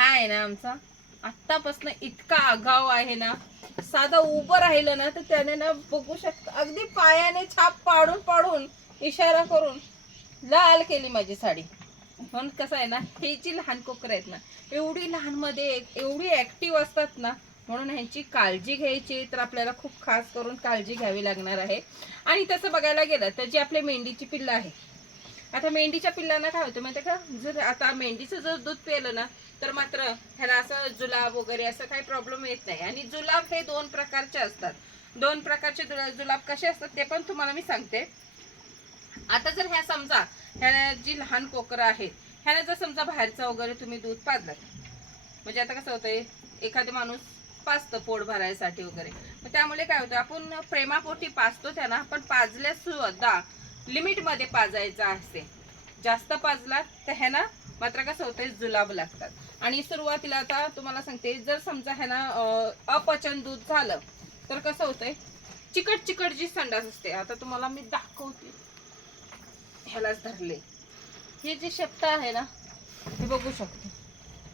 हा आहे ना आमचा. आत्तापासून इतका आगाव आहे ना. साधा उभं राहिलं ना तर त्याने ना बघू शकता अगदी पायाने छाप पाडून पाडून इशारा करून लाल केली माझी साडी. म्हणून कसं आहे ना हे जी लहान कोकरं आहेत ना एवढी लहानमध्ये एवढी ॲक्टिव्ह असतात ना म्हणून ह्यांची काळजी घ्यायची तर आपल्याला खूप खास करून काळजी घ्यावी लागणार आहे. आणि तसं बघायला गेलं तर जी आपली मेंढीची पिल्लं आहे आता मेंढीच्या पिल्लांना काय होतं माहिती का? जर आता मेंढीचं जर दूध पिलं ना तर मात्र ह्याला असं जुलाब वगैरे असं काही प्रॉब्लेम येत नाही. आणि जुलाब हे दोन प्रकारचे असतात. दोन प्रकारचे जुलाब कसे असतात ते पण तुम्हाला मी सांगते. आता जर ह्या समजा ह्या जी लहान कोकरं आहेत ह्याला जर समजा बाहेरचं वगैरे तुम्ही दूध पाजलं म्हणजे आता कसं होतंय एखादा माणूस पाजतं पोट भरायसाठी वगैरे. मग त्यामुळे काय होतं आपण प्रेमापोटी पाजतो त्यांना पण पाजल्यासुद्धा लिमिटमध्ये पाजायचं असते. जास्त पाजला तर ह्याना मात्र कसं होतं जुलाब लागतात. आणि सुरुवातीला आता तुम्हाला सांगते जर समजा ह्याना अपचन दूध झालं तर कसं होतंय चिकट चिकट जी संडास असते आता तुम्हाला मी दाखवते. ह्यालाच धरले. हे जे शेपटा आहे ना हे बघू शकतो.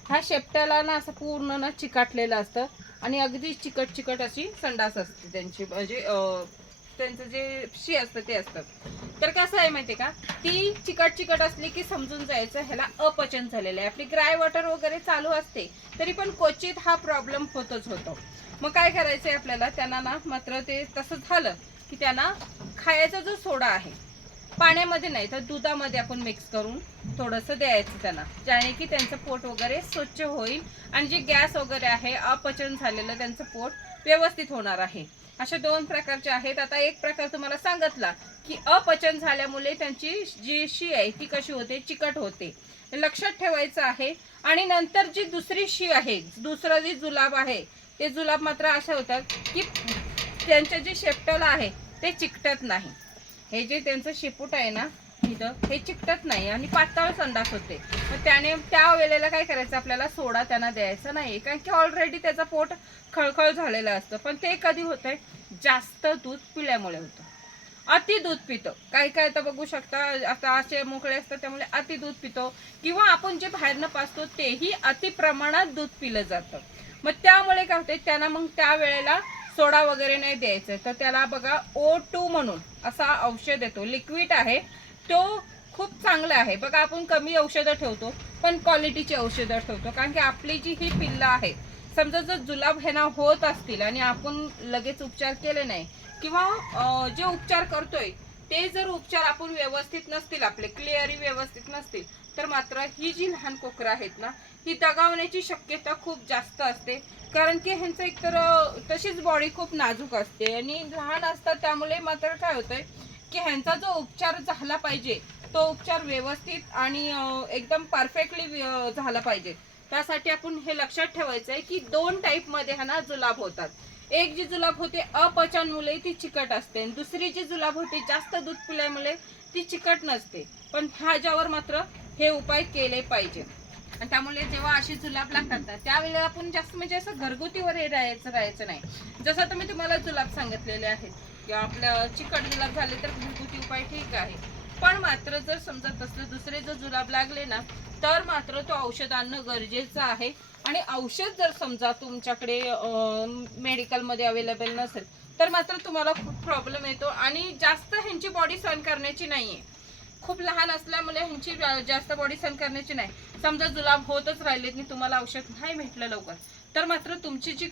ह्या शेपट्याला ना असं पूर्ण ना चिकाटलेलं असतं आणि अगदी चिकट चिकट अशी संडास असते त्यांची. म्हणजे त्यांचं जे शी असतं ते असतं. तर कसं आहे माहिती का? ती चिकट चिकट असली की समजून जायचं ह्याला अपचन झालेलं आहे. आपली ग्राय वॉटर वगैरे चालू असते तरी पण क्वचित हा प्रॉब्लेम होतच होतो. मग काय करायचंय आपल्याला? त्यांना ना मात्र ते तसं झालं की त्यांना खायचा जो सोडा आहे पाण्यामध्ये नाही तर दुधामध्ये आपण मिक्स करून थोडंसं द्यायचं त्यांना ज्याने की त्यांचं पोट वगैरे स्वच्छ होईल आणि जे गॅस वगैरे आहे अपचन झालेलं त्यांचं पोट व्यवस्थित होणार आहे. अशा दोन प्रकारचे आहेत. आता एक प्रकार तुम्हाला सांगितला की अपचन झाल्यामुळे त्यांची जी शी आहे ती कशी होते? चिकट होते. लक्षात ठेवायचं आहे. आणि नंतर जी दुसरी शी आहे दुसरं जी जुलाब आहे ते जुलाब मात्र असे होतात की त्यांच्या जे शेपटल आहे ते चिकटत नाही. हे जे त्यांचं शेपूट आहे ना इथं हे चिकटत नाही. आणि पातळ संडास होते. मग त्याने त्या वेळेला काय करायचं? आपल्याला सोडा त्यांना द्यायचा नाही कारण की ऑलरेडी त्याचं पोट खळखळ झालेलं असतं. पण ते कधी होतंय? जास्त दूध पिल्यामुळे होतं. अति दूध पितो. काही काय तर बघू शकता आता असे मोकळे असतात त्यामुळे अति दूध पितो. किंवा आपण जे बाहेरनं पाचतो तेही अति प्रमाणात दूध पिलं जातं. मग त्यामुळे काय होते त्यांना मग त्या वेळेला सोडा वगैरे नाही द्यायचं. तर त्याला बघा ओ टू म्हणून असा औषध येतो. लिक्विड आहे. तो खूप चांगला आहे. बघा आपण कमी औषधं ठेवतो पण क्वालिटीची औषधं ठेवतो. कारण की आपली जी ही पिल्लं आहेत समजा जर जुलाब ह्यांना होत असतील आणि आपण लगेच उपचार केले नाही किंवा जे उपचार करतोय ते जर उपचार आपण व्यवस्थित नसतील आपले क्लिअरी व्यवस्थित नसतील तर मात्र ही जी लहान कोकरं आहेत ना ही दगावण्याची शक्यता खूप जास्त असते. कारण की ह्यांचं एकतर तशीच बॉडी खूप नाजूक असते आणि लहान असतात त्यामुळे मात्र काय होतंय की ह्यांचा जो उपचार झाला पाहिजे तो उपचार व्यवस्थित आणि एकदम परफेक्टली झाला पाहिजे. त्यासाठी आपण हे लक्षात ठेवायचं आहे की दोन टाईपमध्ये ह्यांना जुलाब होतात. एक जी जुलाब होते अपचनमुळे ती चिकट असते. आणि दुसरी जी जुलाब होते जास्त दूध पिल्यामुळे ती चिकट नसते. पण ह्याच्यावर मात्र हे उपाय केले पाहिजे. आणि त्यामुळे जेव्हा अशी जुलाब लागतात ना त्यावेळेला आपण जास्त म्हणजे असं घरगुतीवर हे राहायचं राहायचं नाही. जसं आता मी तुम्हाला जुलाब सांगितलेले आहेत किंवा आपलं चिकट जुलाब झाले तर घरगुती उपाय ठीक आहे. पण मात्र जर समजा तसलं दुसरे जर जुलाब लागले ना तर मात्र तो औषध आणणं गरजेचं आहे. आणि औषध जर समजा तुमच्याकडे मेडिकलमध्ये अवेलेबल नसेल तर मात्र तुम्हाला खूप प्रॉब्लेम येतो आणि जास्त ह्यांची बॉडी सहन करण्याची नाहीये. खूप लहान असल्यामुळे ह्यांची जास्त बॉडी सहन करण्याची नाही. समजा जुलाब होतच राहिलेत आणि तुम्हाला औषध नाही भेटलं लवकर तर मात्र तुमची जी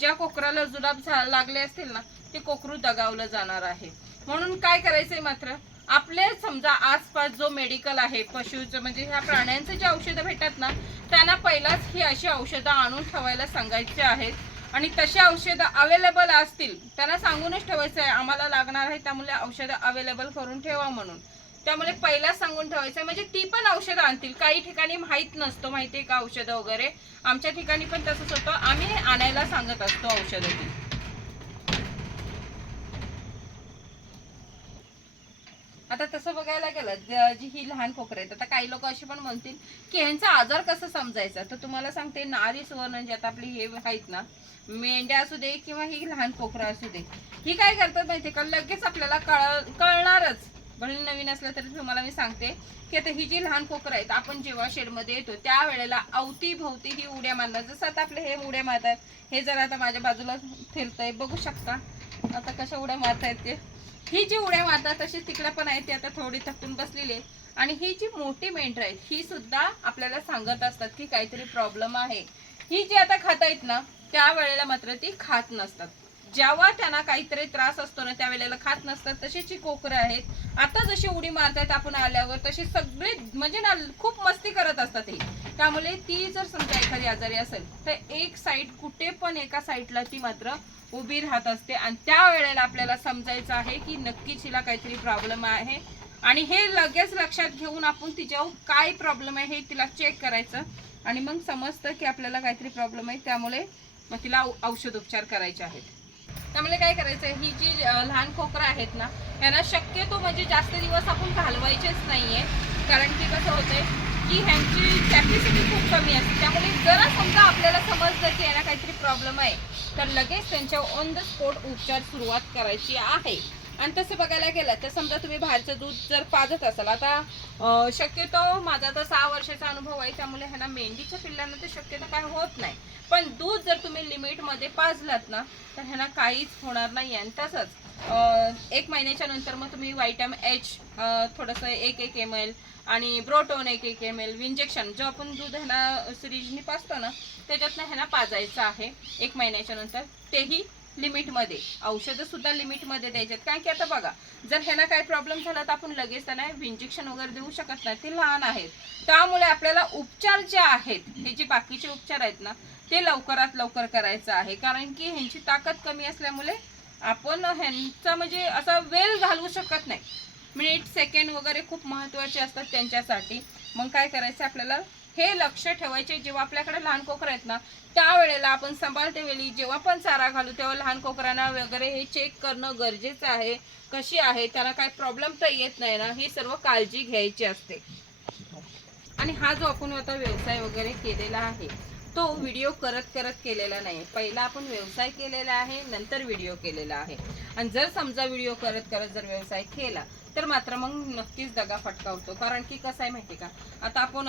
ज्या कोकराला जुलाब झा- लागले असतील ना ते कोकरू दगावलं जाणार आहे. म्हणून काय करायचंय मात्र आपले समजा आसपास जो मेडिकल आहे पशुचं म्हणजे ह्या प्राण्यांचे जे औषधं भेटतात ना त्यांना पहिलाच ही अशी औषधं आणून ठेवायला सांगायचे आहेत. आणि तशी औषधं अवेलेबल असतील त्यांना सांगूनच ठेवायचं आहे. आम्हाला लागणार आहे त्यामुळे औषधं अवेलेबल करून ठेवा म्हणून. त्यामुळे पहिलाच सांगून ठेवायचं आहे. म्हणजे ती पण औषधं आणतील. काही ठिकाणी माहीत नसतो माहिती आहे का औषधं वगैरे. आमच्या ठिकाणी पण तसंच होतं. आम्ही आणायला सांगत असतो औषधं ती. आता तसं बघायला गेलं जी ही लहान खोकरे आहेत आता काही लोक असे पण म्हणतील की ह्यांचा आजार कसं समजायचा? तर तुम्हाला सांगते नारी सुवर्ण जे आता आपली हे आहेत ना मेंढ्या असू दे किंवा ही लहान कोकरं असू दे ही काय करतात माहिती का? लगेच आपल्याला कळ कळणारच. भले नवीन असलं तरी तुम्हाला मी सांगते की आता ही जी लहान कोकरं आहेत आपण जेव्हा शेडमध्ये येतो त्यावेळेला अवतीभोवती अवती भोवती ही उड्या मारणार जसं आता आपले हे उड्या मारतात हे जर आता माझ्या बाजूला फिरतंय बघू शकता. आता कशा उड्या मारतायत ते. ही जी उड्या मारतात तशी तिकडे पण आहे ती आता थोडी थकून बसलेली आहे आणि ही जी मोठी मेंढर आहेत ही सुद्धा आपल्याला सांगत असतात की काहीतरी प्रॉब्लेम आहे. ही जी आता खात आहेत ना त्या वेळेला मात्र ती खात नसतात. जेव्हा त्यांना काहीतरी त्रास असतो ना त्यावेळेला खात नसतात. तशीच ही कोकरं आहेत आता जशी उडी मारतायत आपण आल्यावर तशी सगळी म्हणजे ना खूप मस्ती करत असतात ही. त्यामुळे ती जर समजा एखादी आजारी असेल तर एक साईड कुठे पण एका साईडला ती मात्र उभी राहत असते. आणि त्या वेळेला आपल्याला समजायचं आहे की नक्कीच हिला काहीतरी प्रॉब्लेम आहे. आणि हे लगेच लक्षात घेऊन आपण तिच्यावर काय प्रॉब्लेम आहे हे तिला चेक करायचं. आणि मग समजतं की आपल्याला काहीतरी प्रॉब्लेम आहे त्यामुळे मग तिला औ- औषधोपचार करायचे आहेत. त्यामुळे काय करायचं ही जी लहान खोकरं आहेत ना यांना शक्यतो म्हणजे जास्त दिवस आपण घालवायचेच नाही आहे कारण की कसं होते की ह्यांची कॅपॅसिटी खूप कमी असते. त्यामुळे जरा समजा आपल्याला समजलं की यांना काहीतरी प्रॉब्लेम आहे तर लगेच त्यांच्या ऑन द स्पॉट उपचार सुरुवात करायची आहे. आणि तसं बघायला गेलं तर समजा तुम्ही बाहेरचं दूध जर पाजत असाल आता शक्यतो माझा तर सहा वर्षाचा अनुभव आहे त्यामुळे ह्यांना मेंढीच्या पिल्लांना तर शक्यतो काय होत नाही. पण दूध जर तुम्ही लिमिटमध्ये पाजलात ना तर ह्यांना काहीच होणार नाही. आणि तसंच एक महिन्याच्या नंतर मग तुम्ही व्हायटॅम एच थोडंसं एक एक एम एल आणि ब्रोटोन एक एक एम एल इंजेक्शन जो आपण दूध ह्यांना सिरीजनी पाजतो ना त्याच्यातनं ह्याना पाजायचं आहे. एक महिन्याच्या नंतर तेही लिमिटमध्ये. औषधं सुद्धा लिमिटमध्ये द्यायचे कारण की आता बघा जर ह्याला काही प्रॉब्लेम झाला तर आपण लगेच त्यांना इंजेक्शन वगैरे देऊ शकत नाही. ते लहान आहेत. त्यामुळे आपल्याला उपचार जे आहेत हे जे बाकीचे उपचार आहेत ना ते लवकरात लवकर करायचं आहे. कारण की ह्यांची ताकद कमी असल्यामुळे आपण ह्यांचा म्हणजे असा वेळ घालवू शकत नाही. मिनिट सेकंड वगैरे खूप महत्त्वाचे असतात त्यांच्यासाठी. मग काय करायचं आपल्याला? हे लक्ष ठेवायचे. जेव्हा आपल्याकडे लहान कोकरं आहेत ना त्यावेळेला आपण सांभाळते वेळी जेव्हा पण चारा घालू तेव्हा लहान कोकरांना वगैरे हे चेक करणं गरजेचं आहे. कशी आहे? त्याला काय प्रॉब्लेम तर येत नाही ना. ही सर्व काळजी घ्यायची असते. आणि हा जो आपण आता व्यवसाय वगैरे केलेला आहे तो व्हिडिओ करत करत केलेला नाही पहिला आपण व्यवसाय केलेला आहे नंतर व्हिडिओ केलेला आहे. आणि जर समजा व्हिडिओ करत करत जर व्यवसाय केला तर मात्र मग नक्कीच दगा फटकावतो. कारण की कसं आहे माहिती का? आता आपण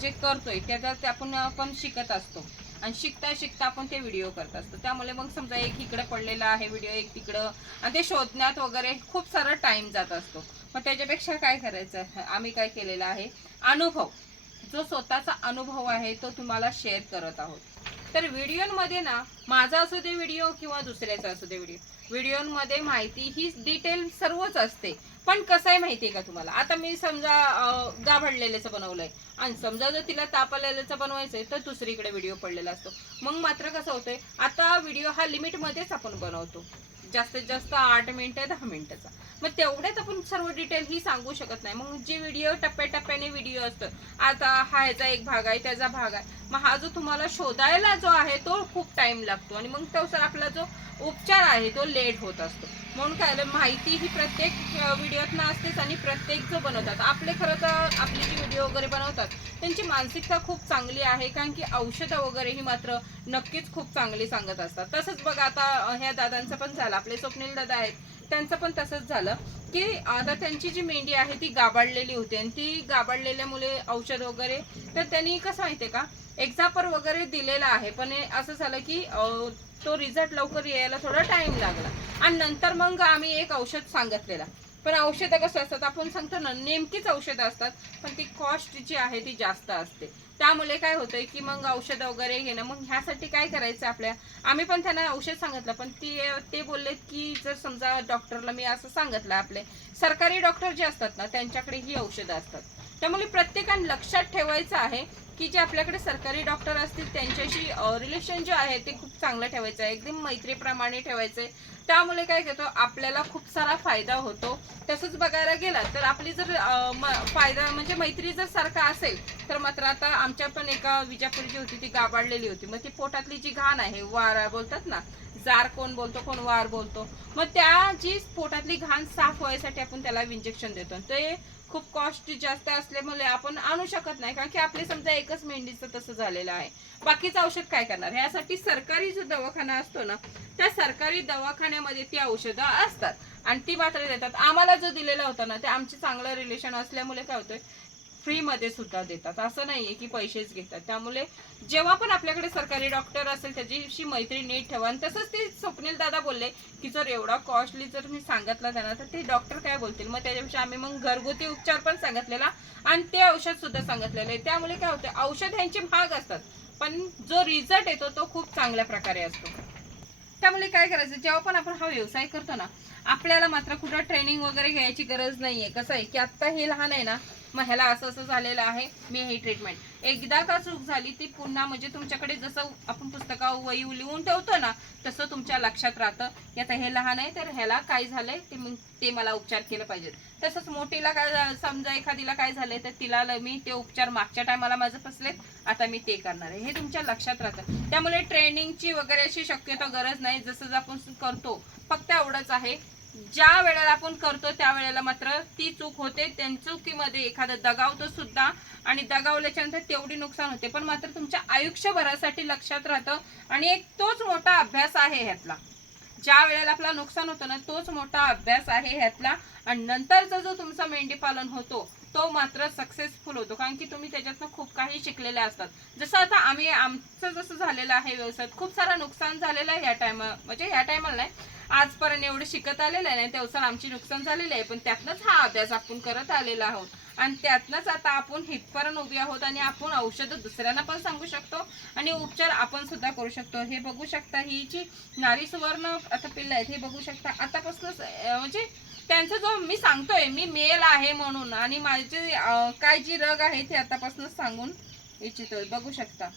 जे करतोय त्याच्यात ते आपण आपण शिकत असतो. आणि शिकता शिकता आपण ते व्हिडिओ करत असतो. त्यामुळे मग समजा एक इकडे पडलेला आहे व्हिडिओ एक तिकडं. आणि ते शोधण्यात वगैरे खूप सारा टाइम जात असतो. मग त्याच्यापेक्षा काय करायचं? आम्ही काय केलेलं आहे? अनुभव. जो स्वतःचा अनुभव आहे तो तुम्हाला शेअर करत आहोत. तर व्हिडिओमध्ये ना माझा असू दे व्हिडिओ किंवा दुसऱ्याचा असू दे व्हिडिओ व्हिडिओमध्ये माहिती ही डिटेल सर्वच असते. पण कसं आहे माहिती आहे का तुम्हाला? आता मी समजा गाभडलेल्याचं बनवलंय. आणि समजा जर तिला ताप आलेल्याचं आहे तर दुसरीकडे व्हिडिओ पडलेला असतो. मग मात्र कसं होतंय आता व्हिडिओ हा लिमिटमध्येच आपण बनवतो. जास्तीत जास्त आठ मिनिटं दहा मिनिटाचा. मग तेवढ्यात आपण सर्व डिटेल ही सांगू शकत नाही. मग जे व्हिडिओ टप्प्याटप्प्याने व्हिडिओ असतो आता हा ह्याचा एक भाग आहे त्याचा भाग आहे. मग हा जो तुम्हाला शोधायला जो आहे तो खूप टाइम लागतो. आणि मग त्यानुसार आपला जो उपचार आहे तो लेट होत असतो. म्हणून काय झालं, माहिती ही प्रत्येक व्हिडिओतनं असतेच आणि प्रत्येक जो बनवतात. आपले खरं तर आपली जी व्हिडिओ वगैरे बनवतात त्यांची मानसिकता खूप चांगली आहे कारण की औषधं वगैरे ही मात्र नक्कीच खूप चांगली सांगत असतात. तसंच बघा आता ह्या दादांचं पण झालं आपले स्वप्नील दादा आहेत त्यांचं पण तसंच झालं की आता त्यांची जी मेंढी आहे ती गाबाडलेली होती आणि ती गाबाडलेल्यामुळे औषध वगैरे तर त्यांनी कसं माहिती आहे का एक्झापर वगैरे दिलेला आहे पण हे असं झालं की तो रिझल्ट लवकर यायला थोडा टाइम लागला. आणि नंतर मग आम्ही एक औषध सांगितलेला. पण औषधं कसं असतात आपण सांगतो ना नेमकीच औषधं असतात पण ती कॉस्ट जी आहे ती जास्त असते. त्यामुळे काय होतंय की मग औषधं वगैरे घेणं मग ह्यासाठी काय करायचं आपल्या? आम्ही पण त्यांना औषध सांगितलं पण ती ते बोललेत की जर समजा डॉक्टरला मी असं सांगितलं आपले सरकारी डॉक्टर जे असतात ना त्यांच्याकडे ही औषधं असतात. त्यामुळे प्रत्येकाने लक्षात ठेवायचं आहे की जे आपल्याकडे सरकारी डॉक्टर असतील त्यांच्याशी रिलेशन जे आहे ते खूप चांगलं ठेवायचं आहे. एकदम मैत्रीप्रमाणे ठेवायचं आहे त्यामुळे काय करतो आपल्याला खूप सारा फायदा होतो. तसंच बघायला गेला तर आपली जर म- फायदा म्हणजे मैत्री जर सारखा असेल तर मात्र आता आमच्या पण एका विजापूर जी होती ती गाबाडलेली होती. मग ती पोटातली जी घाण आहे वार बोलतात ना जार कोण बोलतो कोण वार बोलतो. मग त्या जी पोटातली घाण साफ व्हायसाठी आपण त्याला इंजेक्शन देतो. ते खूप कॉस्ट जास्त असल्यामुळे आपण आणू शकत नाही. कारण की आपले समजा एकच मेंढीचं तसं झालेलं आहे. बाकीचं औषध काय करणार? ह्यासाठी सरकारी जो दवाखाना असतो ना त्या सरकारी दवाखान्यामध्ये ती औषधं असतात. आणि ती मात्र देतात. आम्हाला जो दिलेला होता ना ते आमचे चांगलं रिलेशन असल्यामुळे काय होतंय फ्रीमध्ये सुद्धा देतात. असं नाही आहे की पैसेच घेतात. त्यामुळे जेव्हा पण आपल्याकडे सरकारी डॉक्टर असेल त्याच्याशी मैत्री नीट ठेवा. आणि तसंच ते स्वप्नील दादा बोलले की जर एवढा कॉस्टली जर मी सांगितला त्यांना तर ते डॉक्टर काय बोलतील? मग त्याच्यापेक्षा आम्ही मग घरगुती उपचार पण सांगितलेला आणि ते औषध सुद्धा सांगितलेलं आहे. त्यामुळे काय होतं औषध ह्यांचे महाग असतात. पण जो रिझल्ट येतो तो खूप चांगल्या प्रकारे असतो. त्यामुळे काय करायचं जेव्हा पण आपण हा व्यवसाय करतो ना आपल्याला मात्र कुठं ट्रेनिंग वगैरे घ्यायची गरज नाही आहे कसं आहे की आत्ता हे लहान आहे ना मग ह्याला असं असं झालेलं आहे मी हे ट्रीटमेंट एकदा का चूक झाली ती पुन्हा म्हणजे तुमच्याकडे जसं आपण पुस्तकावर वही लिहून ठेवतो ना तसं तुमच्या लक्षात राहतं. की आता हे लहान आहे तर ह्याला काय झालंय ते मग ते मला उपचार केलं पाहिजे. तसंच मोठीला काय समजा एखादीला काय झालंय तर तिला ल- मी ते उपचार मागच्या टायमाला माझं फसलेत आता मी ते करणार आहे. हे तुमच्या लक्षात राहतं. त्यामुळे ट्रेनिंगची वगैरे अशी शक्यतो गरज नाही जसं आपण करतो फक्त एवढंच आहे. ज्या वेळेला आपण करतो त्या वेळेला मात्र ती चूक होते. त्या चुकीमध्ये एखादं दगावतं सुद्धा. आणि दगावल्याच्यानंतर तेवढी नुकसान होते. पण मात्र तुमच्या आयुष्यभरासाठी लक्षात राहतं. आणि एक तोच मोठा अभ्यास आहे ह्यातला. ज्या वेळेला आपला नुकसान होतं ना तोच मोठा अभ्यास आहे ह्यातला. आणि नंतरचा जो तुमचा मेंढी पालन होतो तो मात्र सक्सेसफुल होतो. कारण की तुम्ही त्याच्यातनं खूप काही शिकलेले असतात. जसं आता आम्ही आमचं जसं झालेलं आहे व्यवसायात खूप सारं नुकसान झालेलं आहे या टायमा म्हणजे या टायमाला नाही. आजपर्यंत एवढं शिकत आलेलं आहे नाही त्यानुसार आमची नुकसान झालेलं आहे. पण त्यातनंच हा अभ्यास आपण करत आलेला आहोत. आणि त्यातनंच आता आपण हितपर्यंत उभी आहोत आणि आपण औषधं दुसऱ्यांना पण सांगू शकतो आणि उपचार आपण सुद्धा करू शकतो. हे बघू शकता ही जी नारी सुवर्ण आता पिल्ल आहेत हे बघू शकता. आतापासूनच म्हणजे त्यांचा जो मी सांगतोय मी मेल आहे म्हणून आणि माझी काय जी रग आहे ते आतापासूनच सांगून इच्छितोय. बघू शकता.